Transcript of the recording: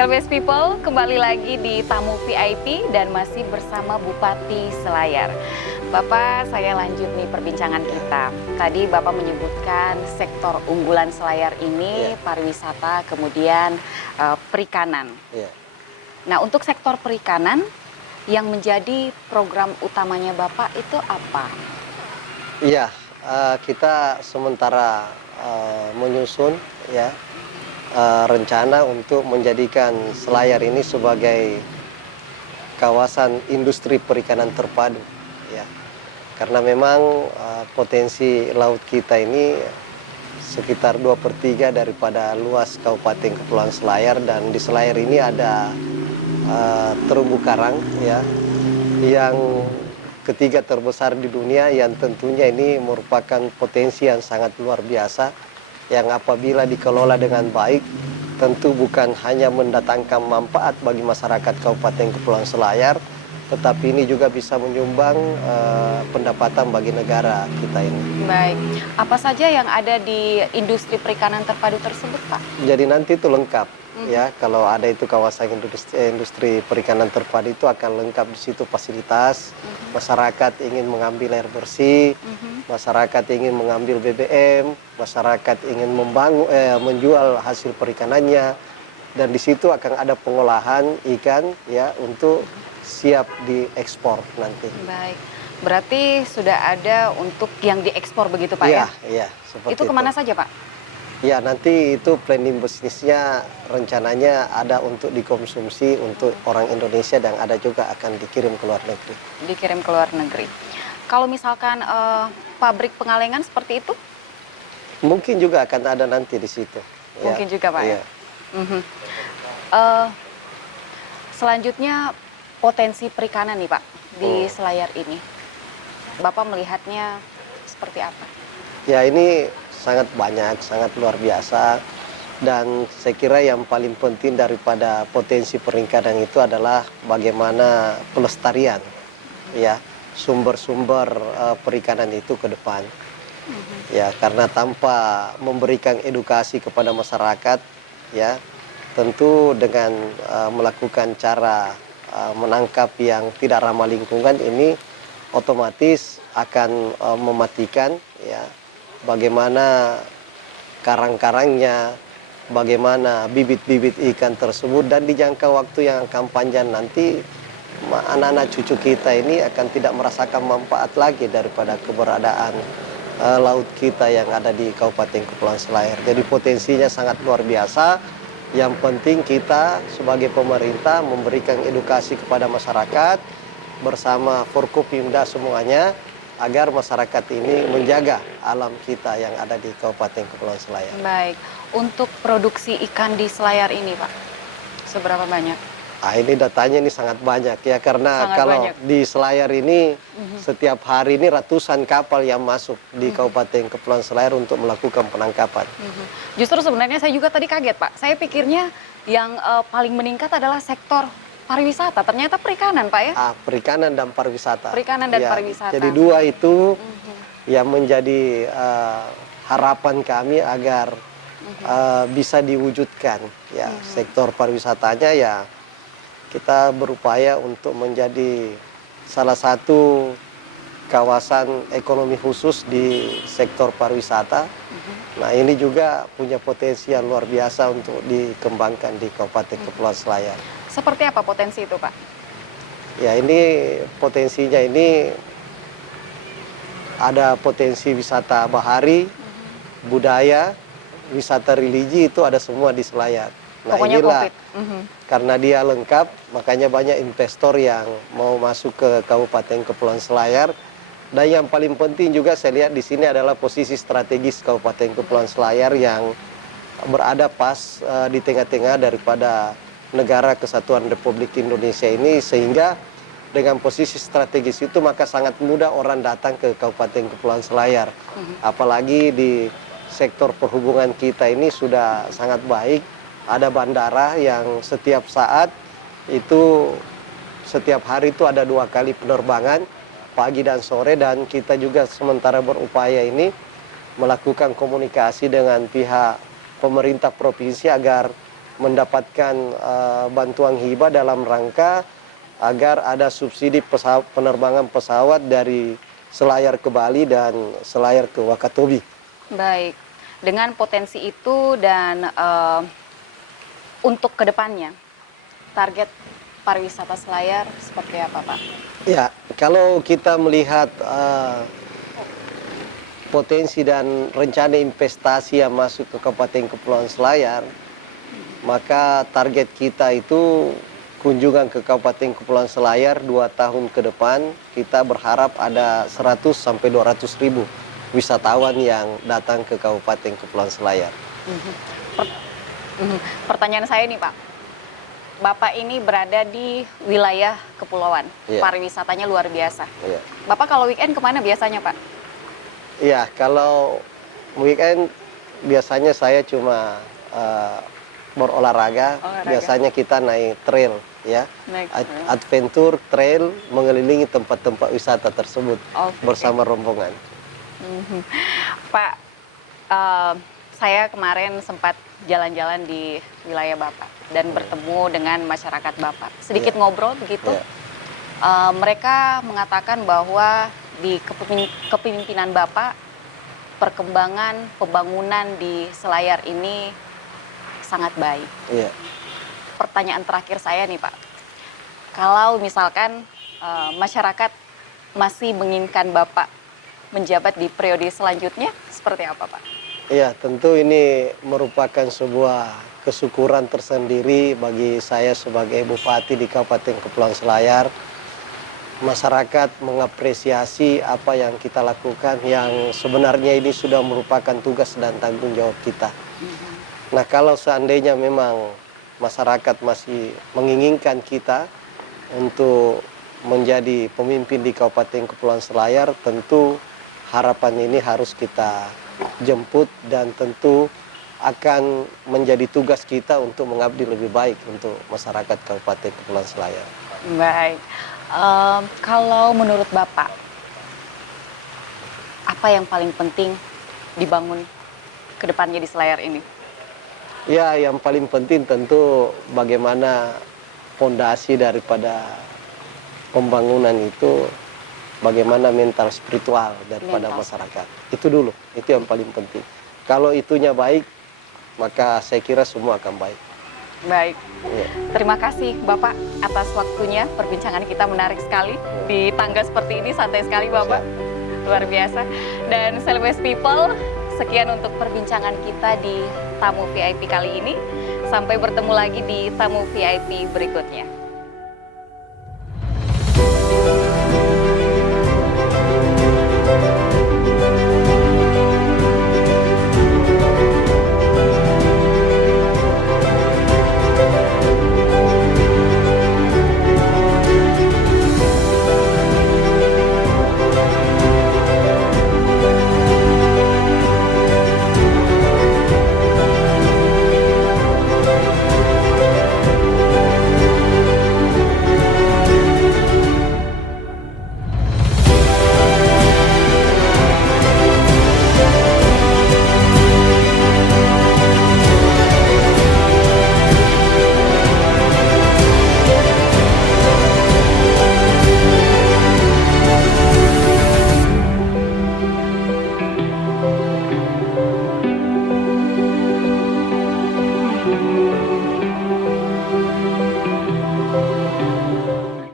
Service People, kembali lagi di Tamu VIP dan masih bersama Bupati Selayar. Bapak, saya lanjut nih perbincangan kita. Tadi Bapak menyebutkan sektor unggulan Selayar ini pariwisata, kemudian perikanan. Nah, untuk sektor perikanan yang menjadi program utamanya Bapak itu apa? Iya, kita sementara menyusun rencana untuk menjadikan Selayar ini sebagai kawasan industri perikanan terpadu, ya. Karena memang potensi laut kita ini sekitar 2/3 daripada luas Kabupaten Kepulauan Selayar, dan di Selayar ini ada terumbu karang, ya, yang ketiga terbesar di dunia, yang tentunya ini merupakan potensi yang sangat luar biasa, yang apabila dikelola dengan baik tentu bukan hanya mendatangkan manfaat bagi masyarakat Kabupaten Kepulauan Selayar, tetapi ini juga bisa menyumbang pendapatan bagi negara kita ini. Baik, apa saja yang ada di industri perikanan terpadu tersebut, Pak? Jadi nanti itu lengkap, ya. Kalau ada itu kawasan industri perikanan terpadu itu akan lengkap di situ fasilitas. Masyarakat ingin mengambil air bersih, masyarakat ingin mengambil BBM, masyarakat ingin menjual hasil perikanannya, dan di situ akan ada pengolahan ikan, ya, untuk siap diekspor nanti. Baik, berarti sudah ada untuk yang diekspor begitu Pak ya? Iya, seperti itu. Kemana saja Pak? Ya, nanti itu planning bisnisnya rencananya ada untuk dikonsumsi untuk orang Indonesia dan ada juga akan dikirim ke luar negeri. Dikirim ke luar negeri. Kalau misalkan pabrik pengalengan seperti itu? Mungkin juga akan ada nanti di situ. Mungkin juga Pak ya? Selanjutnya potensi perikanan nih Pak di Selayar ini. Bapak melihatnya seperti apa? Ya, ini sangat banyak, sangat luar biasa, dan saya kira yang paling penting daripada potensi perikanan itu adalah bagaimana pelestarian, ya, sumber-sumber perikanan itu ke depan. Ya, karena tanpa memberikan edukasi kepada masyarakat, ya, tentu dengan melakukan cara menangkap yang tidak ramah lingkungan ini otomatis akan mematikan, ya, bagaimana karang-karangnya, bagaimana bibit-bibit ikan tersebut, dan di jangka waktu yang akan panjang nanti anak-anak cucu kita ini akan tidak merasakan manfaat lagi daripada keberadaan laut kita yang ada di Kabupaten Kepulauan Selayar. Jadi potensinya sangat luar biasa. Yang penting kita sebagai pemerintah memberikan edukasi kepada masyarakat bersama Forkopimda semuanya, agar masyarakat ini menjaga alam kita yang ada di Kabupaten Kepulauan Selayar. Baik, untuk produksi ikan di Selayar ini Pak, seberapa banyak? Ini datanya ini sangat banyak, ya, karena kalau di Selayar ini setiap hari ini ratusan kapal yang masuk di Kabupaten Kepulauan Selayar untuk melakukan penangkapan. Justru sebenarnya saya juga tadi kaget Pak, saya pikirnya yang paling meningkat adalah sektor pariwisata, ternyata perikanan Pak ya? Perikanan dan pariwisata. Perikanan dan pariwisata. Jadi dua itu yang menjadi harapan kami agar bisa diwujudkan. Ya, sektor pariwisatanya, ya, kita berupaya untuk menjadi salah satu kawasan ekonomi khusus di sektor pariwisata. Nah, ini juga punya potensi yang luar biasa untuk dikembangkan di Kabupaten Kepulauan Selayar. Seperti apa potensi itu Pak? Ya, ini potensinya ini ada potensi wisata bahari, budaya, wisata religi, itu ada semua di Selayar. Nah, pokoknya inilah karena dia lengkap, makanya banyak investor yang mau masuk ke Kabupaten Kepulauan Selayar. Dan yang paling penting juga saya lihat di sini adalah posisi strategis Kabupaten Kepulauan Selayar yang berada pas di tengah-tengah daripada Negara Kesatuan Republik Indonesia ini, sehingga dengan posisi strategis itu maka sangat mudah orang datang ke Kabupaten Kepulauan Selayar. Apalagi di sektor perhubungan kita ini sudah sangat baik, ada bandara yang setiap saat itu, setiap hari itu ada 2 kali penerbangan, pagi dan sore, dan kita juga sementara berupaya ini melakukan komunikasi dengan pihak pemerintah provinsi agar mendapatkan bantuan hibah dalam rangka agar ada subsidi penerbangan pesawat dari Selayar ke Bali dan Selayar ke Wakatobi. Baik, dengan potensi itu dan untuk kedepannya, target pariwisata Selayar seperti apa, Pak? Ya, kalau kita melihat potensi dan rencana investasi yang masuk ke Kabupaten Kepulauan Selayar, maka target kita itu kunjungan ke Kabupaten Kepulauan Selayar 2 tahun ke depan, kita berharap ada 100 sampai 200 ribu wisatawan yang datang ke Kabupaten Kepulauan Selayar. Pertanyaan saya nih, Pak. Bapak ini berada di wilayah kepulauan, Iya. pariwisatanya luar biasa. Iya. Bapak kalau weekend kemana biasanya, Pak? Iya, kalau weekend biasanya saya cuma berolahraga. Olahraga. Biasanya kita naik trail, ya, Naik trail. adventure trail mengelilingi tempat-tempat wisata tersebut Oke. bersama rombongan. Pak, saya kemarin sempat jalan-jalan di wilayah Bapak dan bertemu dengan masyarakat Bapak. Sedikit Iya. ngobrol begitu. Iya. Mereka mengatakan bahwa di kepemimpinan Bapak, perkembangan pembangunan di Selayar ini sangat baik. Iya. Pertanyaan terakhir saya nih, Pak. Kalau misalkan masyarakat masih menginginkan Bapak menjabat di periode selanjutnya, seperti apa, Pak? Iya, tentu ini merupakan sebuah kesyukuran tersendiri bagi saya sebagai Bupati di Kabupaten Kepulauan Selayar. Masyarakat mengapresiasi apa yang kita lakukan yang sebenarnya ini sudah merupakan tugas dan tanggung jawab kita. Nah, kalau seandainya memang masyarakat masih menginginkan kita untuk menjadi pemimpin di Kabupaten Kepulauan Selayar, tentu harapan ini harus kita jemput dan tentu akan menjadi tugas kita untuk mengabdi lebih baik untuk masyarakat Kabupaten Kepulauan Selayar. Baik. Kalau menurut Bapak, apa yang paling penting dibangun ke depannya di Selayar ini? Ya, yang paling penting tentu bagaimana fondasi daripada pembangunan itu, bagaimana mental spiritual daripada masyarakat. Itu dulu, itu yang paling penting. Kalau itunya baik, maka saya kira semua akan baik. Baik, Ya. terima kasih Bapak atas waktunya. Perbincangan kita menarik sekali. Di tangga seperti ini santai sekali Bapak. Luar biasa. Dan Celebes People, sekian untuk perbincangan kita di Tamu VIP kali ini. Sampai bertemu lagi di Tamu VIP berikutnya.